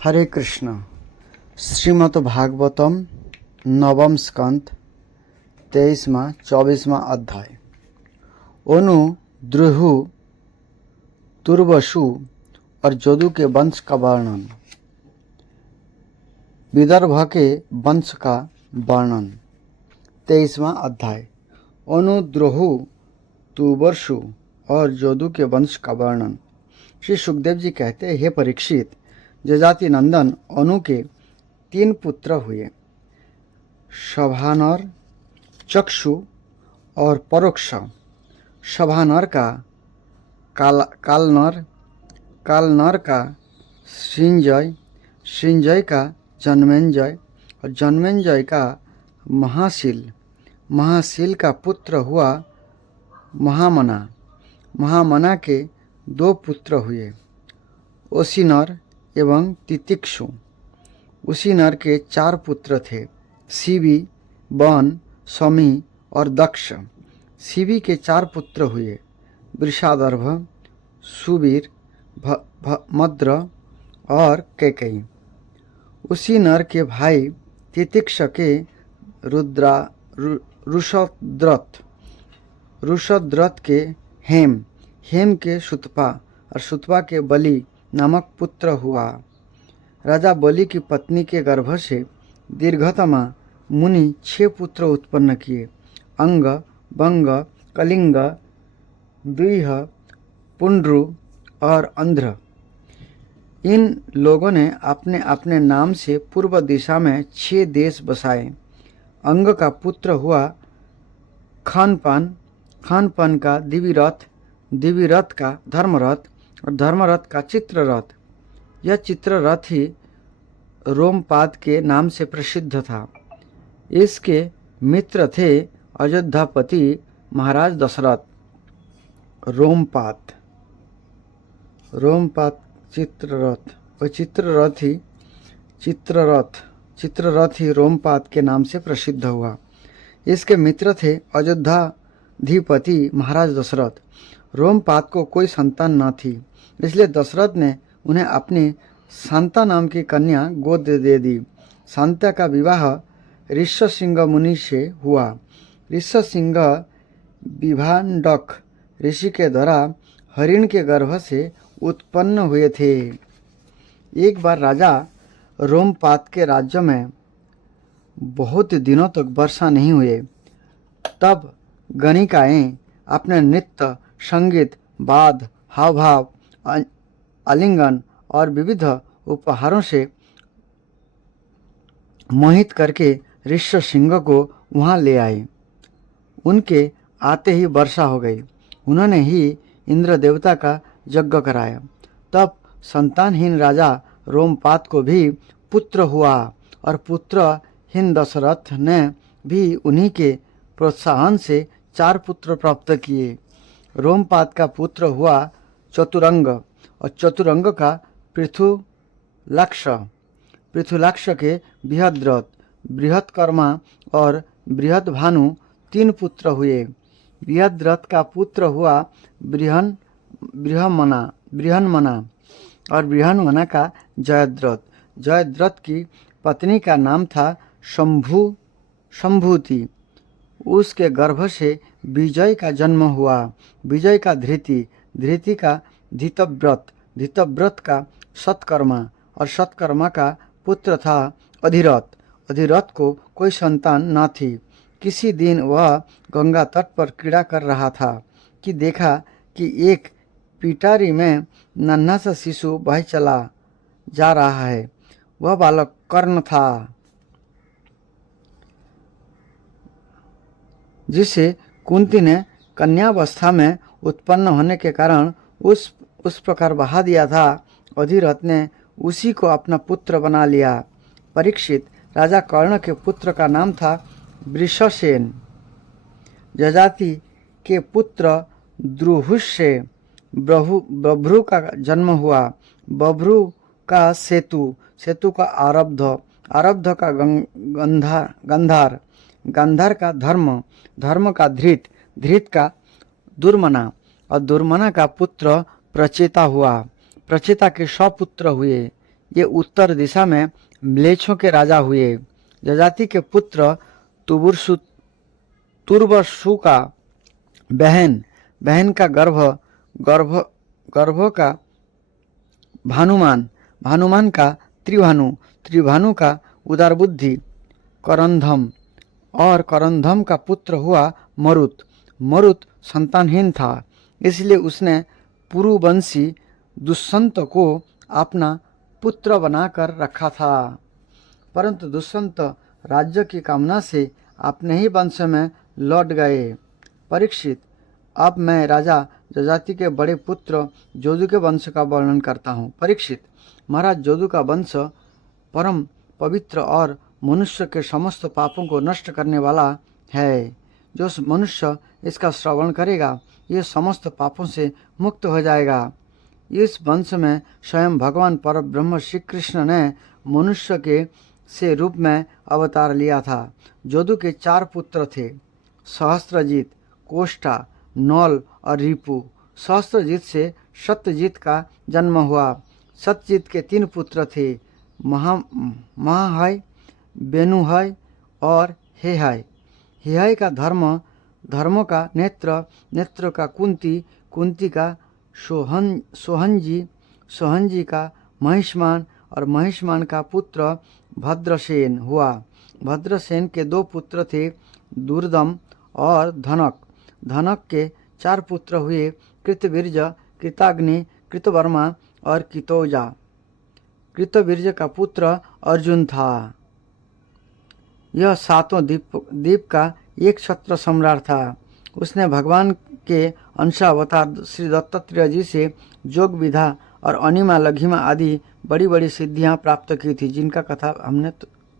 हरे कृष्ण। श्रीमद् भागवतम नवम स्कंद 23वां अध्याय। ओनु, द्रुहु, तुर्वसु और जदु के वंश का वर्णन। विदर्भ के वंश का वर्णन। 23वां अध्याय। ओनु, द्रुहु, तुर्वसु और जदु के वंश का वर्णन। श्री सुखदेव जी कहते हैं, हे परीक्षित, जजाति नंदन अनु के 3 पुत्र हुए, शभानर, चक्षु और परोक्ष। शभानर का कालनर, कालनर का सृंजय, सृंजय का जन्मेंजय और जन्मेंजय का महाशील। महाशील का पुत्र हुआ महामना। महामना के 2 पुत्र हुए, ओसिनर एवं तितिक्षु। उसी नर के 4 पुत्र थे, शिवी, बन, समी और दक्ष। शिवी के 4 पुत्र हुए, वृषादर्भ, सुवीर, मद्र और कैकई। उसी नर के भाई तितिक्ष के रुषद्रथ, रुषद्रथ के हेम, हेम के सुतपा और सुतपा के बलि नामक पुत्र हुआ। राजा बलि की पत्नी के गर्भ से दीर्घतमा मुनि 6 पुत्र उत्पन्न किए, अंग, बंग, कलिंग, द्विह, पुंड्रु और अंध्र। इन लोगों ने अपने अपने नाम से पूर्व दिशा में 6 देश बसाए। अंग का पुत्र हुआ खानपान, खानपान का दिविरथ, दिविरथ का धर्मरथ और धर्मरथ का चित्ररथ। यह चित्ररथ ही रोमपाद के नाम से प्रसिद्ध था। इसके मित्र थे अयोध्यापति महाराज दशरथ। रोमपाद, रोमपाद चित्ररथ, वह चित्ररथ ही रोमपाद के नाम से प्रसिद्ध हुआ। इसके मित्र थे अयोध्याधिपति महाराज दशरथ। रोमपाद को कोई संतान न थी, इसलिए दशरथ ने उन्हें अपनी शांता नाम की कन्या गोद दे दी। शांता का विवाह ऋष्यसिंह मुनि से हुआ। ऋष्यसिंह विभांडक ऋषि के द्वारा हरिण के गर्भ से उत्पन्न हुए थे। एक बार राजा रोमपाद के राज्य में बहुत दिनों तक वर्षा नहीं हुए। तब गणिकाएं अपने नृत्य, संगीत, वाद, हाव भाव, आलिंगन और विविध उपहारों से मोहित करके ऋष्यसिंह को वहां ले आए। उनके आते ही वर्षा हो गई। उन्होंने ही इंद्र देवता का यज्ञ कराया। तब संतानहीन राजा रोमपाद को भी पुत्र हुआ और पुत्रहीन दशरथ ने भी उन्हीं के प्रोत्साहन से 4 पुत्र प्राप्त किए। रोमपाद का पुत्र हुआ चतुरंग और चतुरंग का पृथुलाक्ष। पृथुलाक्ष के बृहद्रथ, बृहत्कर्मा और बृहद्भानु 3 पुत्र हुए। बृहद्रथ का पुत्र हुआ बृहन्मना और बृहन्मना का जयद्रथ। जयद्रथ की पत्नी का नाम था शंभूति। उसके गर्भ से विजय का जन्म हुआ। विजय का धृति, धृति का धितव्रत, धितव्रत का सत्कर्मा और सत्कर्मा का पुत्र था अधिरथ। अधिरथ को कोई संतान न थी। किसी दिन वह गंगा तट पर क्रीड़ा कर रहा था कि देखा कि एक पिटारी में नन्हा सा शिशु बह चला जा रहा है। वह बालक कर्ण था, जिसे कुंती ने कन्यावस्था में उत्पन्न होने के कारण उस प्रकार बहा दिया था। अधिरथ ने उसी को अपना पुत्र बना लिया। परीक्षित, राजा कर्ण के पुत्र का नाम था वृषसेन। जजाति के पुत्र द्रुहु से बभ्रु का जन्म हुआ। बभ्रु का सेतु, सेतु का आरब्ध, आरब्ध का गंधार, गांधार का धर्म, धर्म का धृत, धृत का दुर्मना और दुर्मना का पुत्र प्रचेता हुआ। प्रचेता के 100 पुत्र हुए। ये उत्तर दिशा में म्लेच्छों के राजा हुए। जजाति के पुत्र तुर्वसु का बहन का गर्भ का भानुमान का त्रिभानु का उदार बुद्धि करंधम, और करंधम का पुत्र हुआ मरुत संतानहीन था, इसलिए उसने पुरुवंशी दुष्यंत को अपना पुत्र बनाकर रखा था। परंतु दुष्यंत राज्य की कामना से अपने ही वंश में लौट गए। परीक्षित, अब मैं राजा जजाति के बड़े पुत्र जोधु के वंश का वर्णन करता हूँ। परीक्षित, महाराज जोधु का वंश परम पवित्र और मनुष्य के समस्त पापों को नष्ट करने वाला है। जो मनुष्य इसका श्रवण करेगा ये समस्त पापों से मुक्त हो जाएगा। इस वंश में स्वयं भगवान पर ब्रह्म श्री कृष्ण ने मनुष्य के से रूप में अवतार लिया था। जोधु के 4 पुत्र थे, सहस्त्रजीत, कोष्ठा, नौल और रिपु। सहस्त्रजीत से सत्यजीत का जन्म हुआ। सत्यजीत के 3 पुत्र थे, महाहय, बेनुहय और हेहय। हेहय का धर्मों का नेत्र का कुंती का सोहंजी का महिष्मान और महिष्मान का पुत्र भद्रसेन हुआ। भद्रसेन के 2 पुत्र थे, दुर्दम और धनक के 4 पुत्र हुए, कृतवीर्ज, कृताग्नि, कृतवर्मा और कितोजा। कृतवीर्ज का पुत्र अर्जुन था। यह 7 द्वीप का एक क्षत्र सम्राट था। उसने भगवान के अंशावतार श्री दत्तात्रेय जी से जोग विधा और अनिमा लघिमा आदि बड़ी बड़ी सिद्धियां प्राप्त की थी, जिनका कथा हमने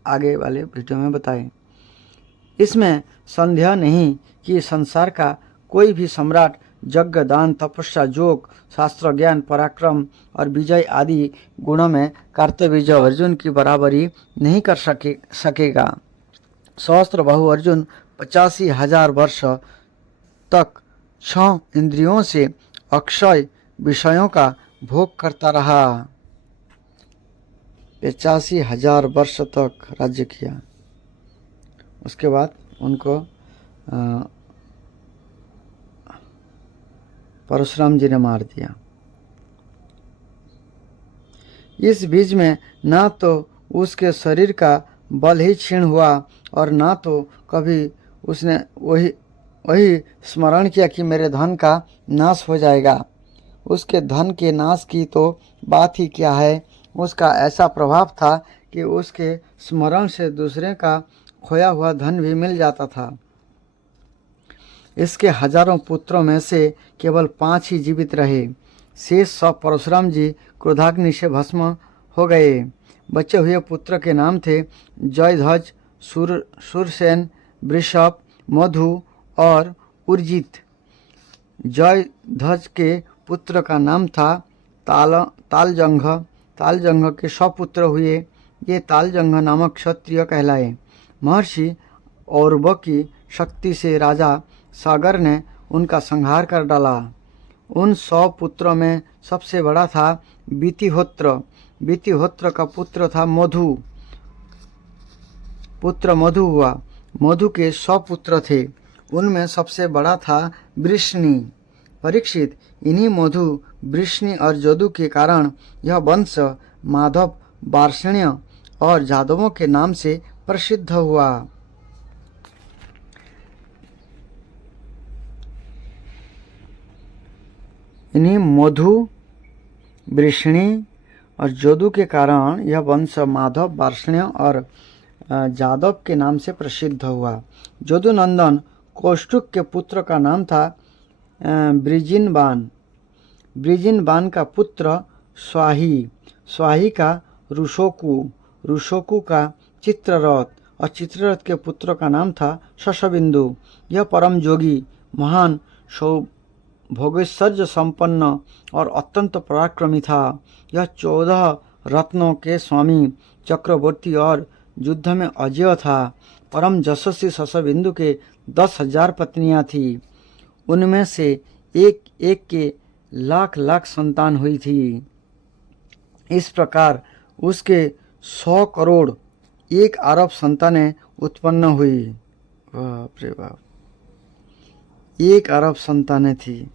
आगे वाले वीडियो में बताए। इसमें संदेह नहीं कि संसार का कोई भी सम्राट यज्ञ, दान, तपस्या, योग, शास्त्र ज्ञान, पराक्रम और विजय आदि गुणों में कार्तवीर्य अर्जुन की बराबरी नहीं कर सकेगा। सहस्त्र बाहु अर्जुन 85,000 वर्ष तक 6 इंद्रियों से अक्षय विषयों का भोग करता रहा। 85,000 वर्ष तक राज्य किया। उसके बाद उनको परशुराम जी ने मार दिया। इस बीच में ना तो उसके शरीर का बल ही क्षीण हुआ और ना तो कभी उसने वही स्मरण किया कि मेरे धन का नाश हो जाएगा। उसके धन के नाश की तो बात ही क्या है, उसका ऐसा प्रभाव था कि उसके स्मरण से दूसरे का खोया हुआ धन भी मिल जाता था। इसके हजारों पुत्रों में से केवल 5 ही जीवित रहे। शेष सब परशुराम जी क्रोधाग्नि से भस्म हो गए। बचे हुए पुत्र के नाम थे जयध्वज, सुरसेन, वृषभ, मधु और उर्जित। जयध्वज के पुत्र का नाम था तालजंघ। तालजंघ के 100 पुत्र हुए। ये तालजंघ नामक क्षत्रिय कहलाए। महर्षि औरव की शक्ति से राजा सागर ने उनका संहार कर डाला। उन 100 पुत्रों में सबसे बड़ा था बीतिहोत्र। बीतिहोत्र का पुत्र था मधु हुआ। मधु के 100 पुत्र थे, उनमें सबसे बड़ा था वृष्णि। परीक्षित, इन्हीं मधु, वृष्णि और जदु के कारण यह वंश माधव, वार्ष्ण्य और जादवों के नाम से प्रसिद्ध हुआ। इन्हीं मधु, वृष्णि और जदु के कारण यह वंश माधव, वार्ष्ण्य और जादव के नाम से प्रसिद्ध हुआ। जदु नंदन कौष्टुक के पुत्र का नाम था ब्रिजिनबान। ब्रिजिनबान का पुत्र स्वाही का रुशोकु का चित्ररथ और चित्ररथ के पुत्र का नाम था शशबिंदु। यह परम जोगी, महान, भोगैश्वर्य संपन्न और अत्यंत पराक्रमी था। यह 14 रत्नों के स्वामी, चक्रवर्ती और युद्ध में अजेय था। परम यशस्वी शशबिंदु के 10,000 पत्नियां थीं। उनमें से एक एक के लाख लाख संतान हुई थी। इस प्रकार उसके 100 करोड़ 1 अरब संतानें उत्पन्न हुई। बाप रे बाप, 1 अरब संतानें थी।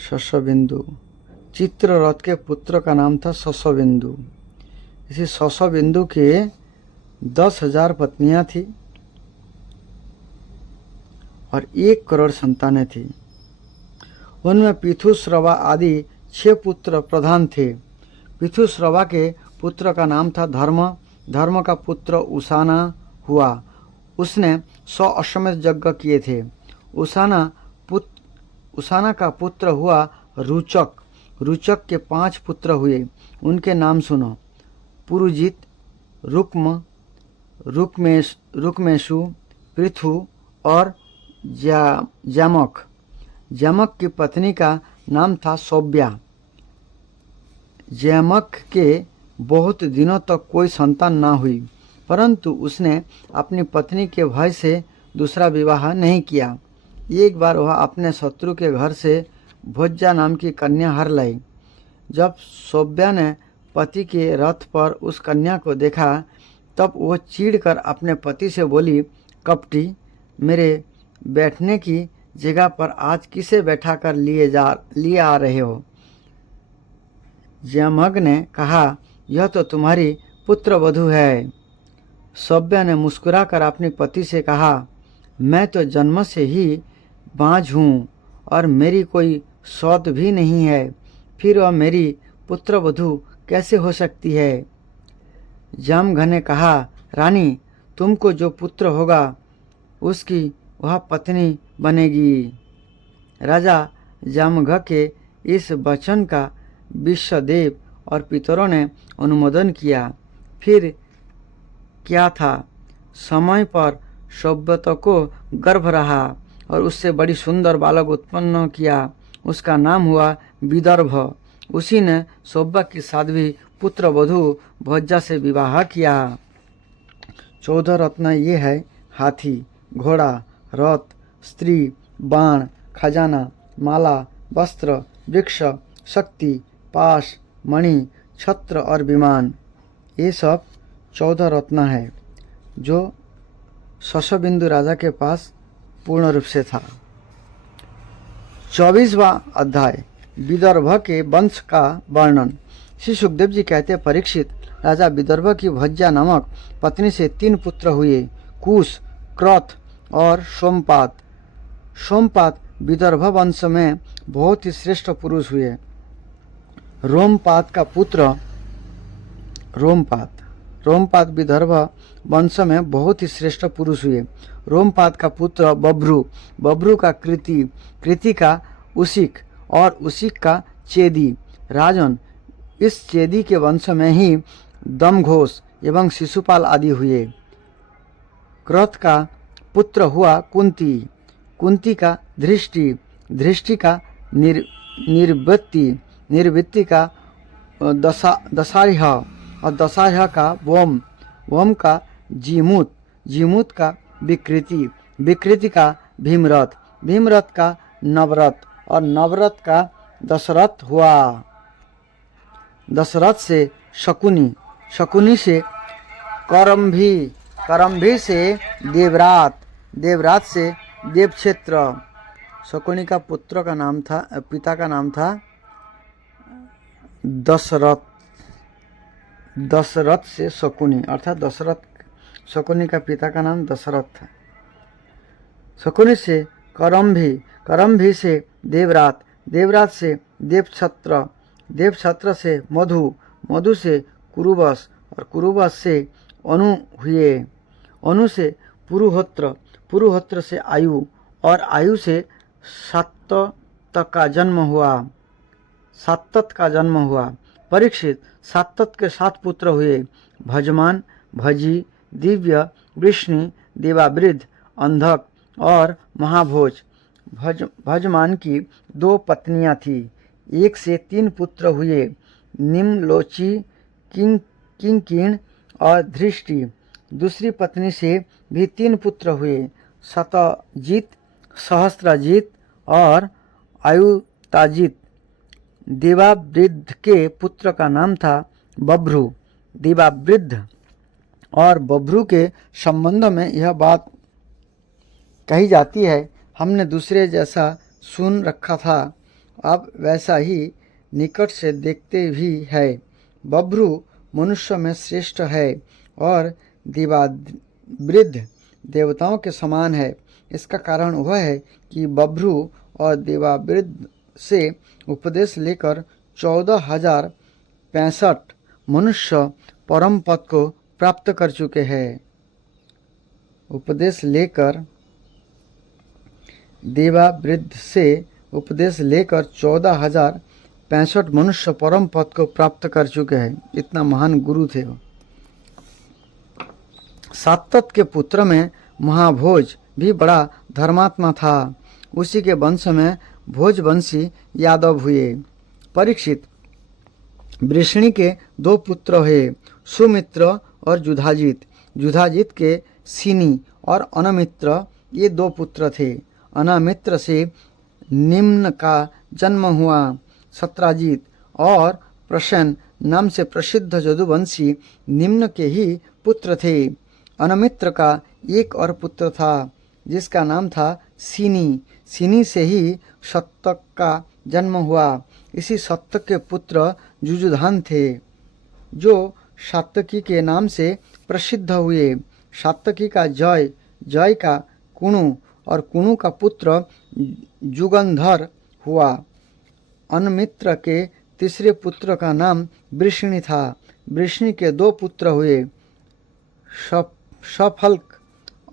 शशबिंदु, चित्ररथ के पुत्र का नाम था शशबिंदु। इसी शशबिंदु के 10,000 पत्नियां थी और 1 करोड़ संतानें थी। उनमें पिथुश्रवा आदि 6 पुत्र प्रधान थे। पिथुश्रवा के पुत्र का नाम था धर्म। धर्म का पुत्र उसाना हुआ। उसने 100 अश्वमेध यज्ञ किए थे। उसाना का पुत्र हुआ रुचक। रुचक के 5 पुत्र हुए। उनके नाम सुनो: पुरुजित, रुक्म, रुक्मेशु, पृथु और जामक। जामक की पत्नी का नाम था सौब्या। जामक के बहुत दिनों तक कोई संतान ना हुई, परंतु उसने अपनी पत्नी के भय से दूसरा विवाह नहीं किया। एक बार वह अपने शत्रु के घर से भोज्जा नाम की कन्या हर लाई। जब सौब्या ने पति के रथ पर उस कन्या को देखा, तब वह चिढ़कर अपने पति से बोली, कपटी, मेरे बैठने की जगह पर आज किसे बैठा कर लिए आ रहे हो? जामक ने कहा, यह तो तुम्हारी पुत्र वधू है। सौब्या ने मुस्कुराकर अपने पति से कहा, मैं तो जन्म से ही बाँझ हूँ और मेरी कोई सौत भी नहीं है, फिर वह मेरी पुत्र वधू कैसे हो सकती है? जामघ ने कहा, रानी, तुमको जो पुत्र होगा उसकी वह पत्नी बनेगी। राजा जामघ के इस वचन का विश्वदेव और पितरों ने अनुमोदन किया। फिर क्या था, समय पर सौब्यता को गर्भ रहा और उससे बड़ी सुंदर बालक उत्पन्न किया। उसका नाम हुआ विदर्भ। उसी ने सौब्या की साध्वी पुत्र वधू भोज्जा से विवाह किया। 14 रत्न ये है: हाथी, घोड़ा, रथ, स्त्री, बाण, खजाना, माला, वस्त्र, वृक्ष, शक्ति, पाश, मणि, छत्र और विमान। ये सब 14 रत्न है जो शशबिंदु राजा के पास पूर्ण रूप से था। 24वां अध्याय, विदर्भ के वंश का वर्णन। श्री सुखदेव जी कहते, परीक्षित, राजा विदर्भ की भज्जा नामक पत्नी से 3 पुत्र हुए, कुश, क्रथ और सोमपात। सोमपात विदर्भ वंश में बहुत ही श्रेष्ठ पुरुष हुए। रोमपात का पुत्र रोमपात विदर्भ वंश में बहुत ही श्रेष्ठ पुरुष हुए। रोमपात का पुत्र बभ्रू, बभ्रू का कृति का उसिक और उसिक का चेदी। राजन, इस चेदी के वंश में ही दमघोष एवं शिशुपाल आदि हुए। क्रथ का पुत्र हुआ कुंती, कुंती का धृष्टि, धृष्टि का निर्वृत्ति, निर्वृत्ति का दशार्ह और दशार्ह का वोम, वोम का जीमूत, जीमूत का विकृति, विकृति का भीमरथ, भीमरथ का नवरथ और नवरथ का दशरथ हुआ। दशरथ से शकुनी, शकुनी से करम्भी, करम्भी से देवरात, देवरात से देवक्षेत्र। शकुनी का पुत्र का नाम था, पिता का नाम था दशरथ। दशरथ से शकुनी अर्थात दशरथ, शकुनी का पिता का नाम दशरथ था। शकुनी से करम्भी, करम्भी से देवरात, देवरात से देवक्षत्र, देवक्षत्र से मधु, मधु से कुरुवश और कुरुवश से अनु हुए। अनु से पुरुहोत्र, पुरुहोत्र से आयु और आयु से सात्तत का जन्म हुआ, सात्तत का जन्म हुआ। परीक्षित, सात्तत के 7 पुत्र हुए, भजमान, भजी, दिव्य, वृष्णि, देवावृद्ध, अंधक और महाभोज। भजमान की 2 पत्नियां थी। 1 से 3 पुत्र हुए, निम्नलोची, किंकिण और धृष्टि। दूसरी पत्नी से भी 3 पुत्र हुए, सतजित, सहस्त्राजित और आयुताजित। देवावृद्ध के पुत्र का नाम था बभ्रू। देवावृद्ध और बभ्रू के संबंध में यह बात कही जाती है, हमने दूसरे जैसा सुन रखा था, अब वैसा ही निकट से देखते भी है। बभ्रू मनुष्य में श्रेष्ठ है और देवावृद्ध देवताओं के समान है। इसका कारण वह है कि बभ्रू और देवावृद्ध से उपदेश लेकर 14,065 मनुष्य परम पद को प्राप्त कर चुके हैं। उपदेश लेकर देवावृद्ध से उपदेश लेकर 14,065 मनुष्य परम पद को प्राप्त कर चुके हैं। इतना महान गुरु थे वो। सातत के पुत्र में महाभोज भी बड़ा धर्मात्मा था। उसी के वंश में भोजवंशी यादव हुए। परीक्षित वृष्णि के 2 पुत्र हुए, सुमित्र और जुधाजित। जुधाजित के सिनी और अनमित्र ये 2 पुत्र थे। अनामित्र से निम्न का जन्म हुआ। सत्राजित और प्रसेन नाम से प्रसिद्ध जदुवंशी निम्न के ही पुत्र थे। अनमित्र का एक और पुत्र था जिसका नाम था सिनी। सिनी से ही शतक का जन्म हुआ। इसी शतक के पुत्र जुजुधान थे जो सात्यकी के नाम से प्रसिद्ध हुए। सात्यकी का जय, जय का कुणु और कुणु का पुत्र जुगंधर हुआ। अनमित्र के तीसरे पुत्र का नाम वृष्णि था। वृष्णि के 2 पुत्र हुए, सफल्क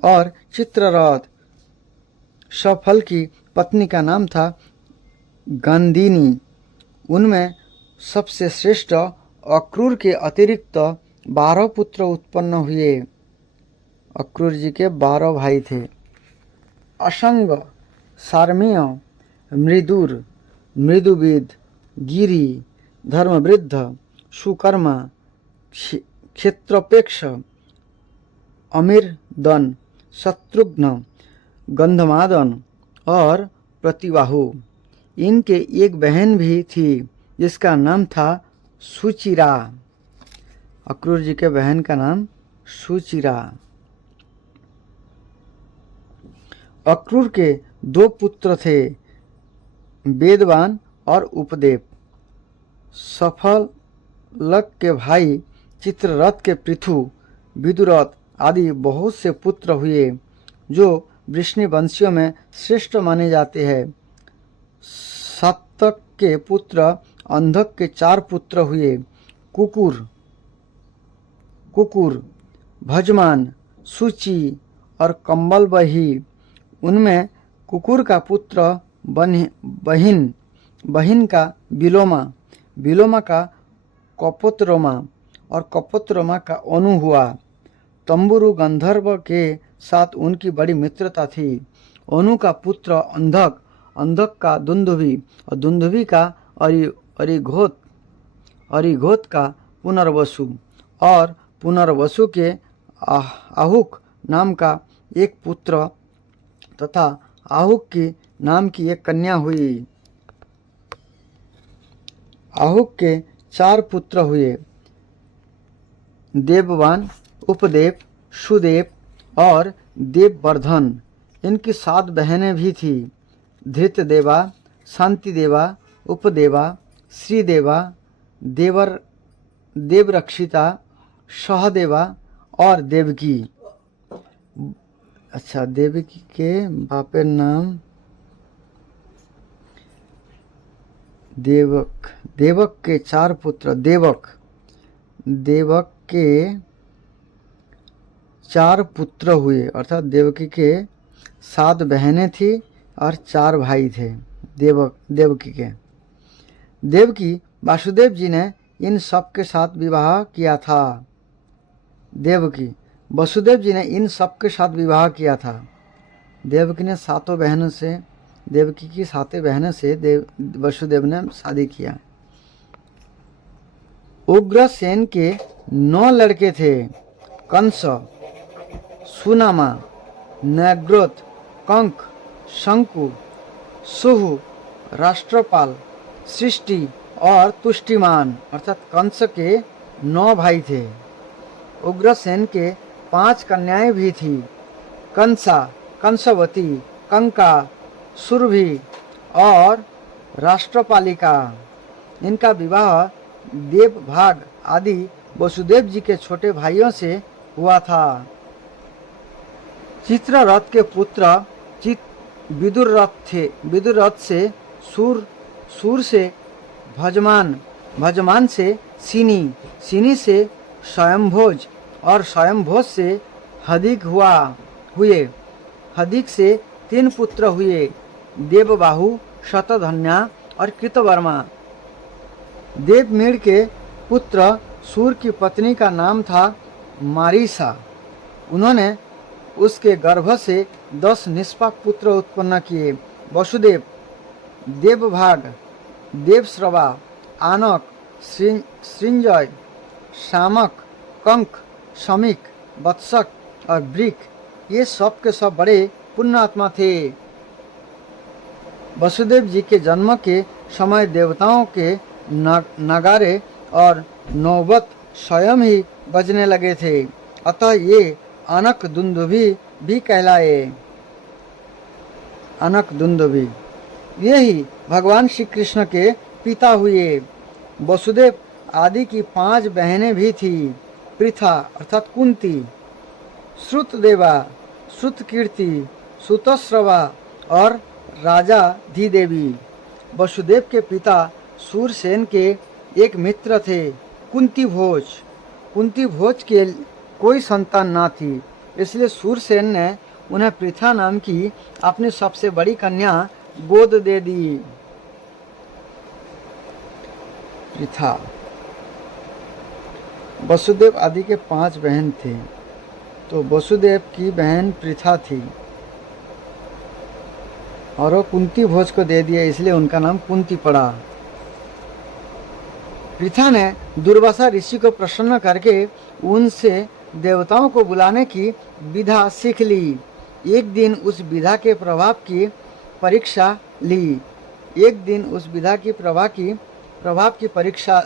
और चित्ररथ। सफल की पत्नी का नाम था गंधिनी। उनमें सबसे श्रेष्ठ अक्रूर के अतिरिक्त 12 पुत्र उत्पन्न हुए। अक्रूर जी के 12 भाई थे। असंग, सारमेय, मृदुर, मृदुविद, गिरि, धर्मवृद्ध, सुकर्मा, क्षेत्रपेक्ष, अमीरदन, शत्रुघ्न, गंधमादन और प्रतिबाहु। इनके एक बहन भी थी जिसका नाम था सुचिरा। अक्रूर जी के बहन का नाम सुचिरा। अक्रूर के 2 पुत्र थे, वेदवान और उपदेव। सफलक के भाई चित्ररथ के पृथु, विदुरथ आदि बहुत से पुत्र हुए जो वृष्णि वंशियों में श्रेष्ठ माने जाते हैं। सातक के पुत्र अंधक के 4 पुत्र हुए, कुकुर, भजमान, सूची और कंबलबही। उनमें कुकुर का पुत्र बहिन का बिलोमा का कपोत्रोमा और कपोत्रोमा का अनु हुआ। तंबुरु गंधर्व के साथ उनकी बड़ी मित्रता थी। अनु का पुत्र अंधक का दुंदुभि और दुंदुभि का अरिघोत का पुनर्वसु और पुनर्वसु के आहुक नाम का एक पुत्र तथा आहुक की नाम की एक कन्या हुई। आहुक के 4 पुत्र हुए, देववान, उपदेव, सुदेव और देववर्धन। इनकी 7 बहनें भी थी, धृतदेवा, शांतिदेवा, उपदेवा, श्रीदेवा, देवरक्षिता, सहदेवा और देवकी। अच्छा, देवकी के बापेर नाम देवक के 4 पुत्र, देवक के 4 पुत्र हुए, अर्थात देवकी के 7 बहनें थी और 4 भाई थे देवकी के। देवकी वासुदेव जी ने इन सब के साथ विवाह किया था। वसुदेव जी ने इन सब के साथ विवाह किया था। देवकी ने 7 बहनों से, देवकी की 7 बहनों से वसुदेव ने शादी किया। उग्रसेन के 9 लड़के थे, कंस, सुनामा, नग्रोथ, कंक शंकु, सुहु, राष्ट्रपाल, सृष्टि और तुष्टिमान अर्थात कंस के 9 भाई थे। उग्रसेन के 5 कन्याएं भी थी, कंसा, कंसवती, कंका, सुरभि और राष्ट्रपालिका। इनका विवाह देवभाग आदि वसुदेव जी के छोटे भाइयों से हुआ था। चित्ररथ के पुत्र विदुररथ थे। विदुररथ से सूर से भजमान, भजमान से सिनी, सिनी से स्वयंभोज और स्वयंभोज से हदिक हुए। हदिक से 3 पुत्र हुए, देवबाहु, शतधन्या और कृतवर्मा। देवमीड़ के पुत्र सूर की पत्नी का नाम था मारीसा। उन्होंने उसके गर्भ से 10 निष्पाप पुत्र उत्पन्न किए। वसुदेव, देवभाग, देवश्रवा, आनक, सृंजय, शामक, कंक, शमिक, वत्सक और वृक, ये सब के सब बड़े पुण्यात्मा थे। वसुदेव जी के जन्म के समय देवताओं के नगारे और नौबत स्वयं ही बजने लगे थे, अतः ये अनक दुंदुभी भी कहलाए। अनक दुंदुभी ये ही भगवान श्री कृष्ण के पिता हुए। वसुदेव आदि की 5 बहनें भी थी, पृथा अर्थात कुंती, श्रुतदेवा, श्रुतकीर्ति, सुतश्रवा और राजा धीदेवी। वसुदेव के पिता सूरसेन के एक मित्र थे, कुंती भोज। कुंती भोज के कोई संतान ना थी, इसलिए सूरसेन ने उन्हें पृथा नाम की अपनी सबसे बड़ी कन्या गोद दे दी। पृथा। वसुदेव आदि के 5 बहन थे, तो वसुदेव की बहन पृथा थी और वो कुंती भोज को दे दिया, इसलिए उनका नाम कुंती पड़ा। पृथा ने दुर्वासा ऋषि को प्रसन्न करके उनसे देवताओं को बुलाने की विधा सीख ली। एक दिन उस विधा के प्रभाव की परीक्षा ली। एक दिन उस विधा की प्रभाव की परीक्षा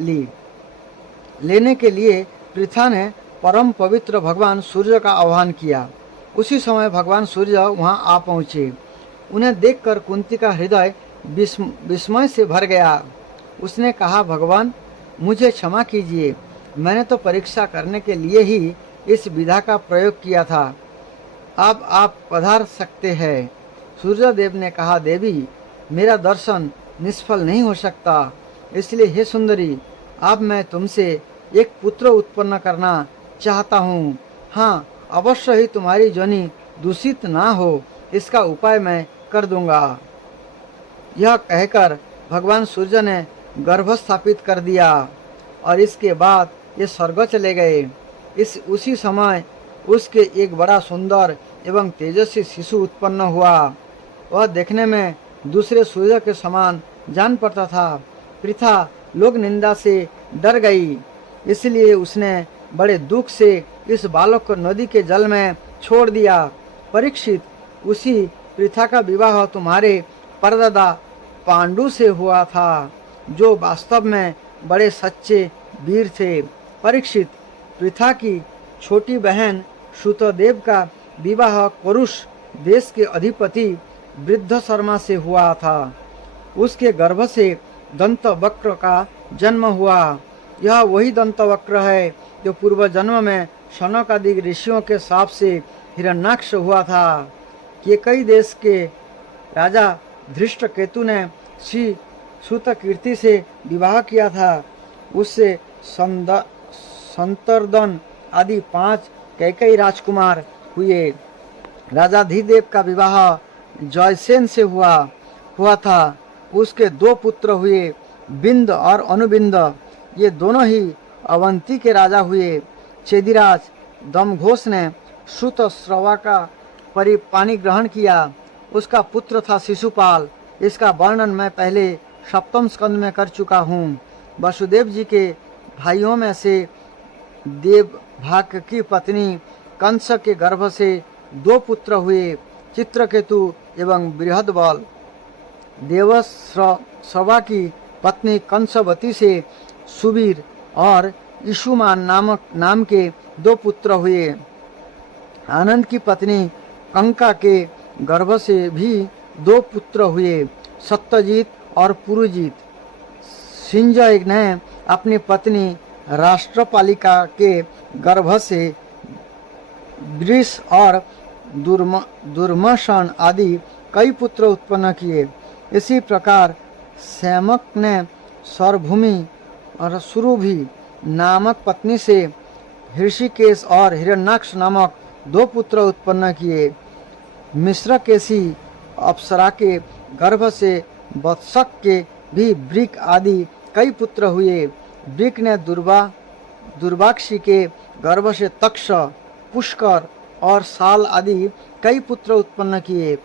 लेने के लिए पृथा ने परम पवित्र भगवान सूर्य का आह्वान किया। उसी समय भगवान सूर्य वहां आ पहुँचे। उन्हें देखकर कुंती का हृदय विस्मय से भर गया। उसने कहा, भगवान मुझे क्षमा कीजिए, मैंने तो परीक्षा करने के लिए ही इस विधा का प्रयोग किया था, अब आप पधार सकते हैं। सूर्यदेव ने कहा, देवी मेरा दर्शन निष्फल नहीं हो सकता, इसलिए हे सुंदरी, अब मैं तुमसे एक पुत्र उत्पन्न करना चाहता हूँ। हाँ, अवश्य ही तुम्हारी जोनि दूषित ना हो, इसका उपाय मैं कर दूंगा। यह कहकर भगवान सूर्य ने गर्भ स्थापित कर दिया और इसके बाद ये स्वर्ग चले गए। उसी समय उसके एक बड़ा सुंदर एवं तेजस्वी शिशु उत्पन्न हुआ। वह देखने में दूसरे सूर्य के समान जान पड़ता था। पृथा लोक निंदा से डर गई, इसलिए उसने बड़े दुख से इस बालक को नदी के जल में छोड़ दिया। परीक्षित, उसी पृथा का विवाह तुम्हारे परदादा पांडु से हुआ था, जो वास्तव में बड़े सच्चे वीर थे। परीक्षित, पृथा की छोटी बहन श्रुतदेव का विवाह कुरुष देश के अधिपति वृद्ध शर्मा से हुआ था। उसके गर्भ से दंतवक्र का जन्म हुआ। यह वही दंतवक्र है जो पूर्व जन्म में शनक आदि ऋषियों के शाप से हिरण्याक्ष हुआ था। केकई देश के राजा धृष्टकेतु ने श्री श्रुतकीर्ति से विवाह किया था। उससे संतर्दन आदि 5 कैकेयी राजकुमार हुए। राजा धीदेव का विवाह जयसेन से हुआ था। उसके 2 पुत्र हुए, बिंद और अनुबिंद। ये दोनों ही अवंती के राजा हुए। चेदिराज दमघोष ने श्रुतश्रवा का पानी ग्रहण किया। उसका पुत्र था शिशुपाल। इसका वर्णन मैं पहले 7वें स्कंद में कर चुका हूँ। वसुदेव जी के भाइयों में से देवभाग की पत्नी कंस के गर्भ से 2 पुत्र हुए, चित्रकेतु एवं बृहद बल। देवश्रवा की पत्नी कंसवती से सुबीर और ईशुमान नाम के 2 पुत्र हुए। आनंद की पत्नी कंका के गर्भ से भी 2 पुत्र हुए, सत्यजीत और पुरुजीत। सिंजय ने अपनी पत्नी राष्ट्रपालिका के गर्भ से वृष और दुर्मशन आदि कई पुत्र उत्पन्न किए। इसी प्रकार सैमक ने सरभूमि और सुरभि नामक पत्नी से ऋषिकेश और हिरण्याक्ष नामक 2 पुत्र उत्पन्न किए। मिश्रकेशी अप्सरा के गर्भ से वत्सक के भी वृक आदि कई पुत्र हुए। वृक ने दुर्वाक्षी के गर्भ से तक्ष, पुष्कर और साल आदि कई पुत्र उत्पन्न किए।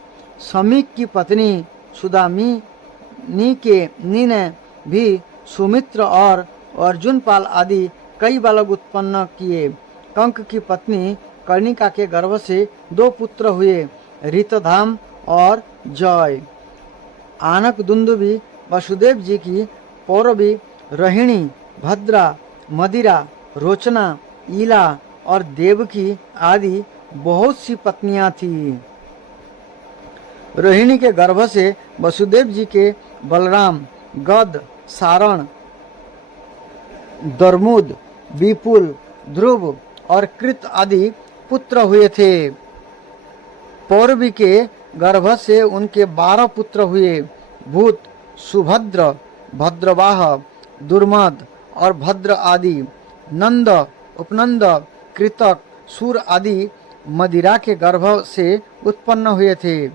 समीक की पत्नी सुदामिनी के ने भी सुमित्र और अर्जुनपाल आदि कई बालक उत्पन्न किए। कंक की पत्नी कर्णिका के गर्भ से 2 पुत्र हुए, ऋतधाम और जय। आनक दुंदुबी वसुदेव जी की पौरवी रोहिणी, भद्रा, मदिरा, रोचना, ईला और देवकी आदि बहुत सी पत्नियां थीं। रोहिणी के गर्भ से वसुदेव जी के बलराम, गद, सारण, दर्मुद, विपुल, ध्रुव और कृत आदि पुत्र हुए थे। पौरवी के गर्भ से उनके 12 पुत्र हुए, भूत, सुभद्र, भद्रवाह, दुर्मद और भद्र आदि। नंद, उपनंद, कृतक, सूर आदि मदिरा के गर्भ से उत्पन्न हुए थे।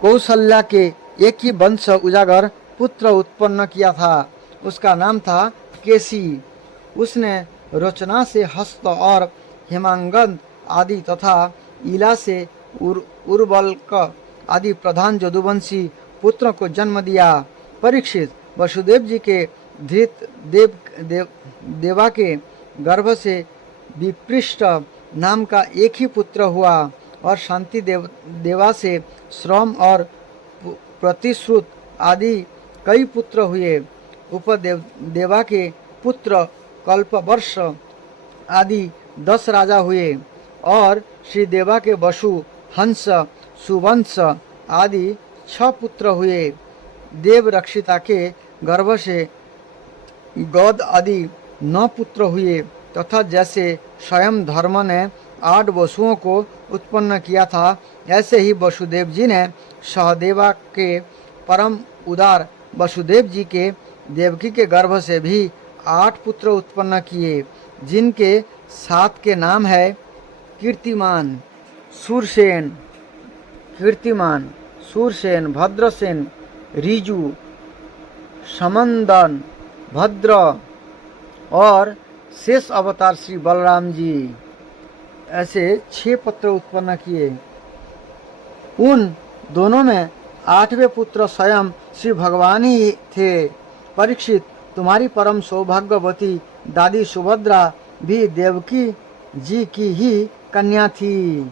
कौशल्या के एक ही वंश उजागर पुत्र उत्पन्न किया था, उसका नाम था केसी। उसने रोचना से हस्त और हेमांगन आदि तथा ईला से उर्वल्क आदि प्रधान यदुवंशी पुत्रों को जन्म दिया। परीक्षित वसुदेव जी के धृत देवा के गर्भ से विपृष्ट नाम का एक ही पुत्र हुआ और शांति देवा से श्रम और प्रतिश्रुत आदि कई पुत्र हुए। उपदेवा के पुत्र कल्पवर्ष आदि 10 राजा हुए और श्री देवा के वसु, हंस, सुवंश आदि 6 पुत्र हुए। देव रक्षिता के गर्भ से गौद आदि 9 पुत्र हुए तथा जैसे स्वयं धर्म ने 8 वसुओं को उत्पन्न किया था, ऐसे ही वसुदेव जी ने सहदेवा के परम उदार वसुदेव जी के देवकी के गर्भ से भी 8 पुत्र उत्पन्न किए, जिनके 7 के नाम है कीर्तिमान, सूरसेन, भद्रसेन, ऋजु, समंदन, भद्र और शेष अवतार श्री बलराम जी। ऐसे 6 पुत्र उत्पन्न किए। उन दोनों में 8वें पुत्र स्वयं श्री भगवान ही थे। परीक्षित, तुम्हारी परम सौभाग्यवती दादी सुभद्रा भी देवकी जी की ही कन्या थी।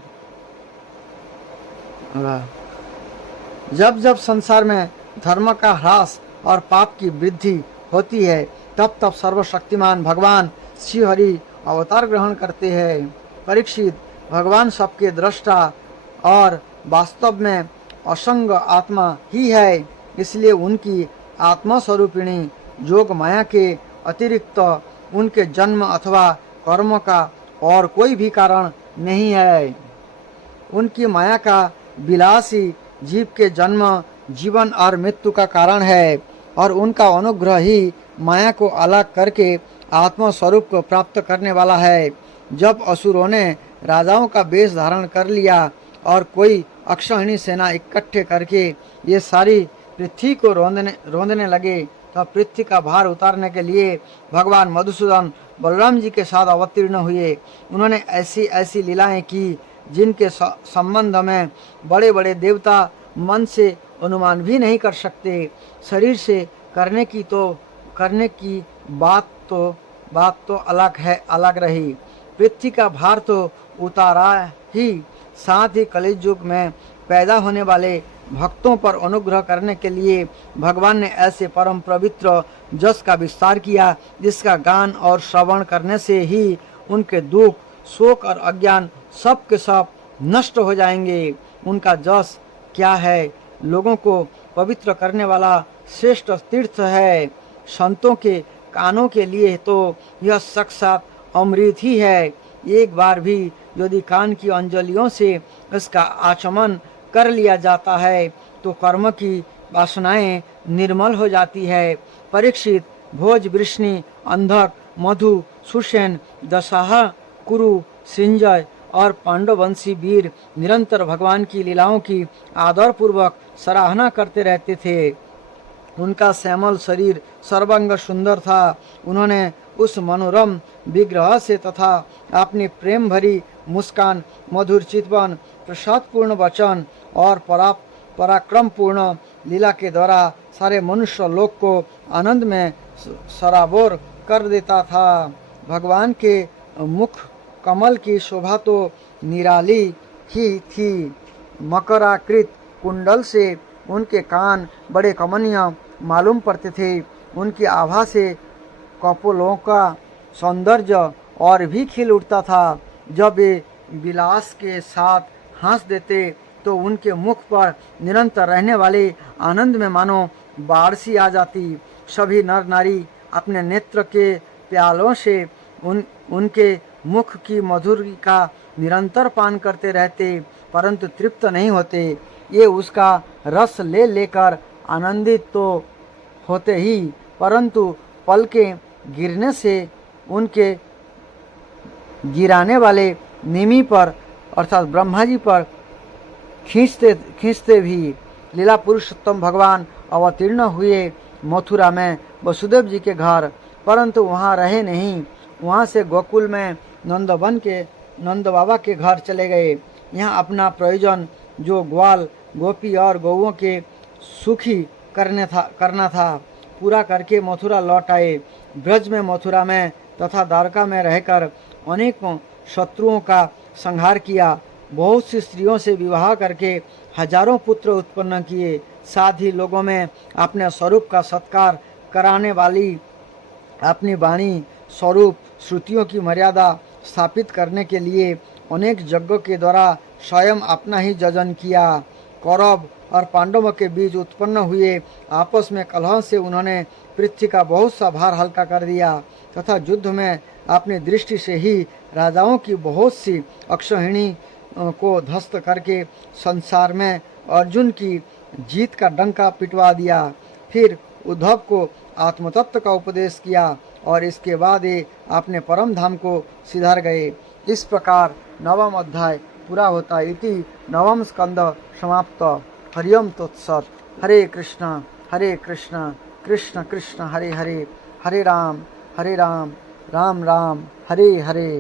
जब जब संसार में धर्म का ह्रास और पाप की वृद्धि होती है, तब तब सर्वशक्तिमान भगवान श्री हरि अवतार ग्रहण करते हैं। परीक्षित, भगवान सबके दृष्टा और वास्तव में असंग आत्मा ही है, इसलिए उनकी आत्मा स्वरूपिणी योग माया के अतिरिक्त उनके जन्म अथवा कर्म का और कोई भी कारण नहीं है। उनकी माया का विलासी जीव के जन्म, जीवन और मृत्यु का कारण है और उनका अनुग्रह ही माया को अलग करके आत्मा स्वरूप को प्राप्त करने वाला है। जब असुरों ने राजाओं का वेश धारण कर लिया और कोई अक्षौहिणी सेना इकट्ठे करके ये सारी पृथ्वी को रोंदने लगे, तब पृथ्वी का भार उतारने के लिए भगवान मधुसूदन बलराम जी के साथ अवतीर्ण हुए। उन्होंने ऐसी ऐसी लीलाएं की जिनके संबंध में बड़े बड़े देवता मन से अनुमान भी नहीं कर सकते। शरीर से करने की बात तो अलग रही। पृथ्वी का भार तो उतारा ही, साथ ही कलियुग में पैदा होने वाले भक्तों पर अनुग्रह करने के लिए भगवान ने ऐसे परम पवित्र जस का विस्तार किया, जिसका गान और श्रवण करने से ही उनके दुख, शोक और अज्ञान सब के सब नष्ट हो जाएंगे। उनका जस क्या है? लोगों को पवित्र करने वाला श्रेष्ठ तीर्थ है। संतों के कानों के लिए तो यह साक्षात अमृत ही है। एक बार भी यदि कान की अंजलियों से इसका आचमन कर लिया जाता है तो कर्म की वासनाएं निर्मल हो जाती है। परीक्षित, भोज, वृष्णि, अंधक, मधु, सुसेन, दशाह, कुरु, सिंजय और पांडववंशी वीर निरंतर भगवान की लीलाओं की आदरपूर्वक सराहना करते रहते थे। उनका श्यामल शरीर सर्वांग सुंदर था। उन्होंने उस मनोरम विग्रह से तथा अपनी प्रेम भरी मुस्कान, मधुर चितवन, प्रसादपूर्ण वचन और पराक्रमपूर्ण लीला के द्वारा सारे मनुष्य लोक को आनंद में सराबोर कर देता था। भगवान के मुख कमल की शोभा तो निराली ही थी। मकराकृत कुंडल से उनके कान बड़े कमनीय मालूम पड़ते थे। उनकी आभा से कपोलों का सौंदर्य और भी खिल उठता था। जब वे विलास के साथ हंस देते तो उनके मुख पर निरंतर रहने वाले आनंद में मानो बाढ़ सी आ जाती। सभी नर नारी अपने नेत्र के प्यालों से उनके मुख की मधुरी का निरंतर पान करते रहते, परंतु तृप्त नहीं होते। ये उसका रस ले लेकर आनंदित तो होते ही, परंतु पलकें गिरने से उनके गिराने वाले निमि पर अर्थात ब्रह्मा जी पर खींचते भी। लीला पुरुषोत्तम भगवान अवतीर्ण हुए मथुरा में वसुदेव जी के घर, परंतु वहाँ रहे नहीं। वहाँ से गोकुल में नंदवन के नंद बाबा के घर चले गए। यहाँ अपना प्रयोजन जो ग्वाल, गोपी और गौओं के सुखी करना था पूरा करके मथुरा लौट आए। ब्रज में, मथुरा में तथा द्वारका में रहकर अनेकों शत्रुओं का संहार किया। बहुत सी स्त्रियों से विवाह करके हजारों पुत्र उत्पन्न किए। साथ ही लोगों में अपने स्वरूप का सत्कार कराने वाली अपनी वाणी स्वरूप श्रुतियों की मर्यादा स्थापित करने के लिए अनेक यज्ञों के द्वारा स्वयं अपना ही जजन किया। कौरव और पांडवों के बीच उत्पन्न हुए आपस में कलह से उन्होंने पृथ्वी का बहुत सा भार हल्का कर दिया तथा युद्ध में अपनी दृष्टि से ही राजाओं की बहुत सी अक्षौहिणी को ध्वस्त करके संसार में अर्जुन की जीत का डंका पिटवा दिया। फिर उद्धव को आत्मतत्व का उपदेश किया और इसके बाद ये अपने परम धाम को सिधार गए। इस प्रकार नवम अध्याय पूरा होता है। इति नवम स्कंद समाप्त। हरिओम तत्सत। हरे कृष्ण कृष्ण कृष्ण हरे हरे, हरे राम राम राम हरे हरे।